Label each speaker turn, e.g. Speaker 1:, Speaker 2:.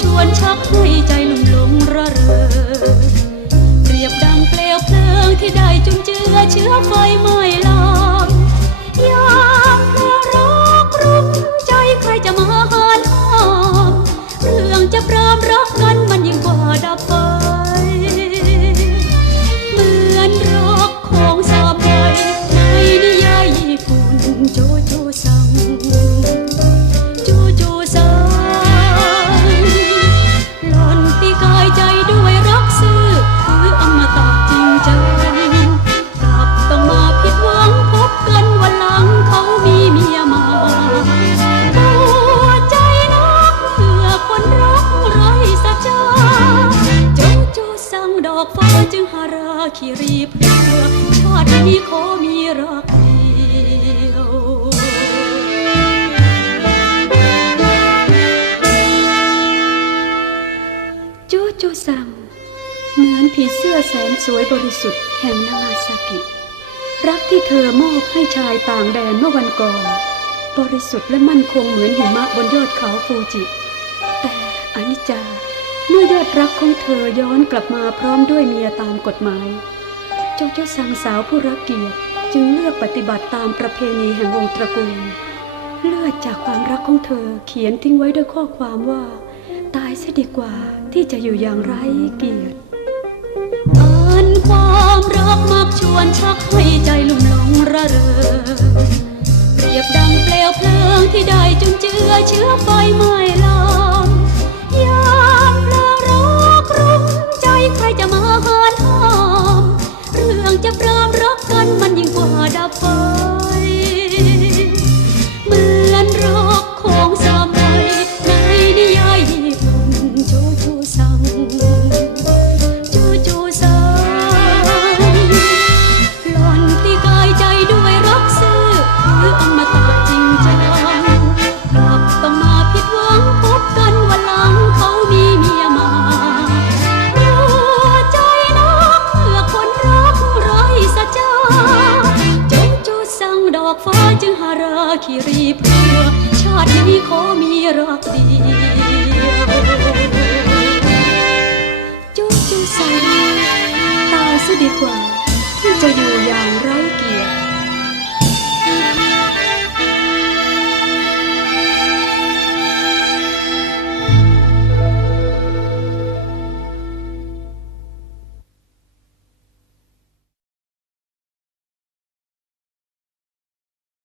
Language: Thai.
Speaker 1: ชวนชักให้ใจลุ่มหลงระเริงเปรียบดังเปลวเพลิงที่ได้จุนเจือเชื้อไฟไหม้ลาม ราคิรีเพื่อชาตินี้ขอมีรักเดียวโจโจสั่งเหมือนผีเสื้อแสนสวยบริสุทธิ์แห่งนางาซากิ รักที่เธอมอบให้ชายต่างแดนเมื่อวันก่อน บริสุทธิ์และมั่นคงเหมือนหิมะบนยอดเขาฟูจิ แต่อนิจจา เมื่อยอดรักของเธอย้อนกลับมาพร้อมด้วยเมียตามกฎหมายโจโจสังสาวผู้รักเกียรติจึงเลือกปฏิบัติตามประเพณีแห่งวงตระกูล เลือดจากความรักของเธอเขียนทิ้งไว้ด้วยข้อความว่า ตายเสียดีกว่าที่จะอยู่อย่างไร้เกียรติอ่านความรักมักชวนชักให้ใจลุ่มหลงระเริงเปรียบดังเปลวเพลิงที่ได้จุนเจือเชื้อไฟไหม้ลาม ยิ่ง จึงหาราคีรีเพื่อ ชาตินี้ขอมีรักเดียวจุ๊บจุ๊บสาวตายซะดีกว่า ที่จะอยู่อย่างไร้เกียรติ